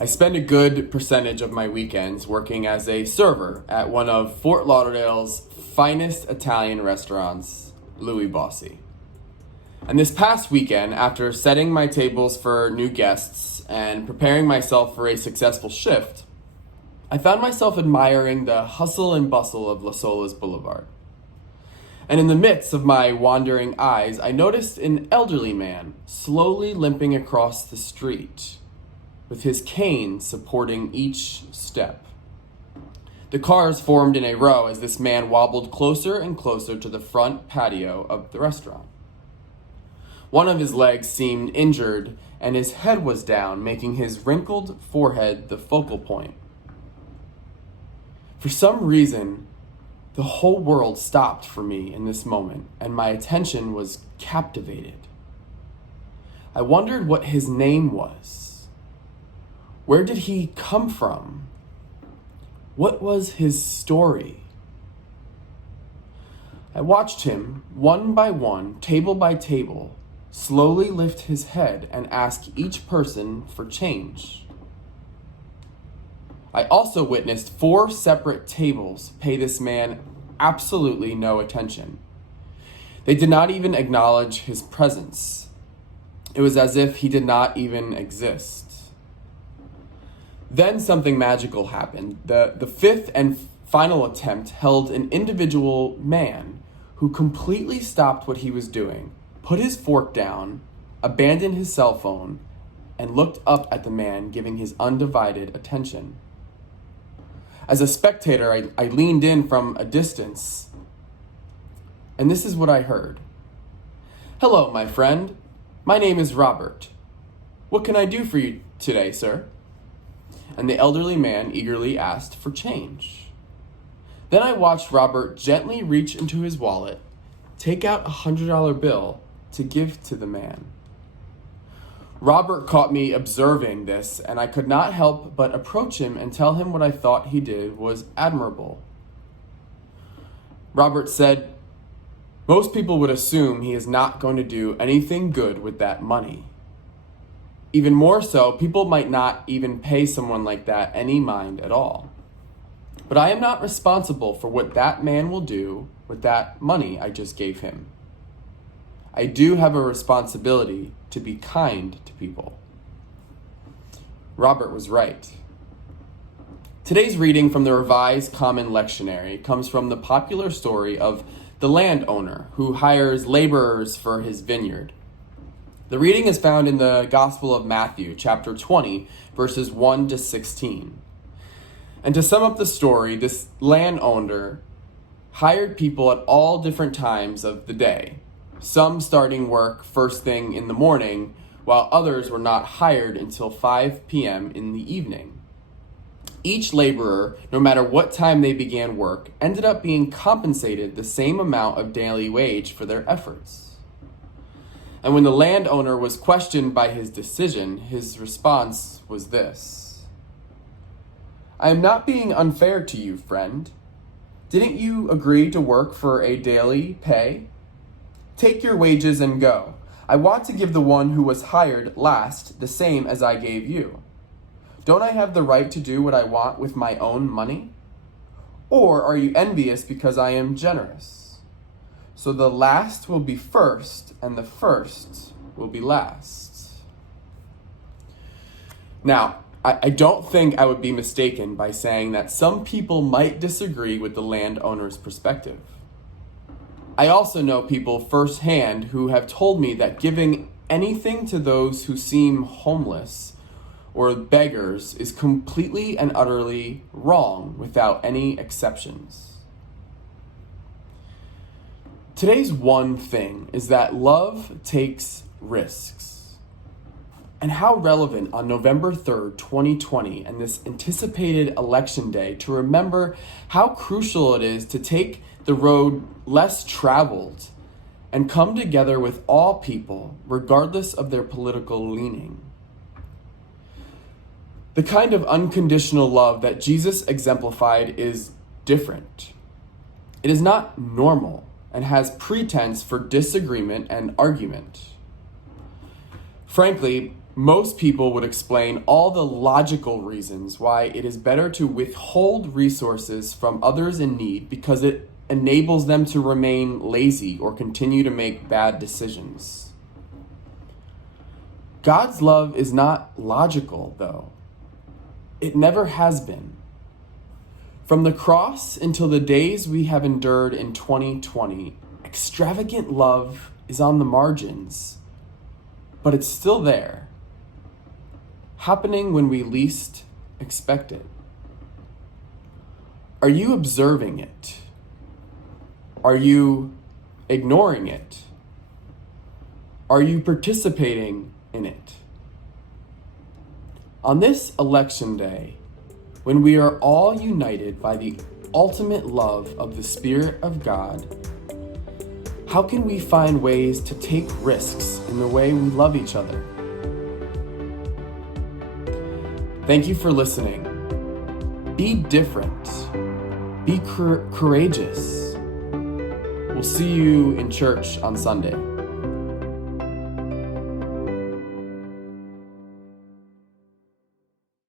I spend a good percentage of my weekends working as a server at one of Fort Lauderdale's finest Italian restaurants, Louis Bossi. And this past weekend, after setting my tables for new guests and preparing myself for a successful shift, I found myself admiring the hustle and bustle of Las Olas Boulevard. And in the midst of my wandering eyes, I noticed an elderly man slowly limping across the street, with his cane supporting each step. The cars formed in a row as this man wobbled closer and closer to the front patio of the restaurant. One of his legs seemed injured, and his head was down, making his wrinkled forehead the focal point. For some reason, the whole world stopped for me in this moment, and my attention was captivated. I wondered what his name was. Where did he come from? What was his story? I watched him, one by one, table by table, slowly lift his head and ask each person for change. I also witnessed 4 separate tables pay this man absolutely no attention. They did not even acknowledge his presence. It was as if he did not even exist. Then something magical happened. The 5th and final attempt held an individual man who completely stopped what he was doing, put his fork down, abandoned his cell phone, and looked up at the man, giving his undivided attention. As a spectator, I leaned in from a distance, and this is what I heard. "Hello, my friend. My name is Robert. What can I do for you today, sir?" And the elderly man eagerly asked for change. Then I watched Robert gently reach into his wallet, take out a $100 bill to give to the man. Robert caught me observing this, and I could not help but approach him and tell him what I thought he did was admirable. Robert said, "Most people would assume he is not going to do anything good with that money. Even more so, people might not even pay someone like that any mind at all. But I am not responsible for what that man will do with that money I just gave him. I do have a responsibility to be kind to people." Robert was right. Today's reading from the Revised Common Lectionary comes from the popular story of the landowner who hires laborers for his vineyard. The reading is found in the Gospel of Matthew, chapter 20, verses 1 to 16. And to sum up the story, this landowner hired people at all different times of the day, some starting work first thing in the morning, while others were not hired until 5 p.m. in the evening. Each laborer, no matter what time they began work, ended up being compensated the same amount of daily wage for their efforts. And when the landowner was questioned by his decision, his response was this: "I am not being unfair to you, friend. Didn't you agree to work for a daily pay? Take your wages and go. I want to give the one who was hired last the same as I gave you. Don't I have the right to do what I want with my own money? Or are you envious because I am generous? So the last will be first, and the first will be last." Now, I don't think I would be mistaken by saying that some people might disagree with the landowner's perspective. I also know people firsthand who have told me that giving anything to those who seem homeless or beggars is completely and utterly wrong without any exceptions. Today's one thing is that love takes risks. And how relevant on November 3rd, 2020, and this anticipated election day to remember how crucial it is to take the road less traveled and come together with all people, regardless of their political leaning. The kind of unconditional love that Jesus exemplified is different. It is not normal and has pretense for disagreement and argument. Frankly, Most people would explain all the logical reasons why it is better to withhold resources from others in need because it enables them to remain lazy or continue to make bad decisions. God's love is not logical, though. It never has been. From the cross until the days we have endured in 2020, extravagant love is on the margins, but it's still there, happening when we least expect it. Are you observing it? Are you ignoring it? Are you participating in it? On this election day, when we are all united by the ultimate love of the Spirit of God, how can we find ways to take risks in the way we love each other? Thank you for listening. Be different. Be courageous. We'll see you in church on Sunday.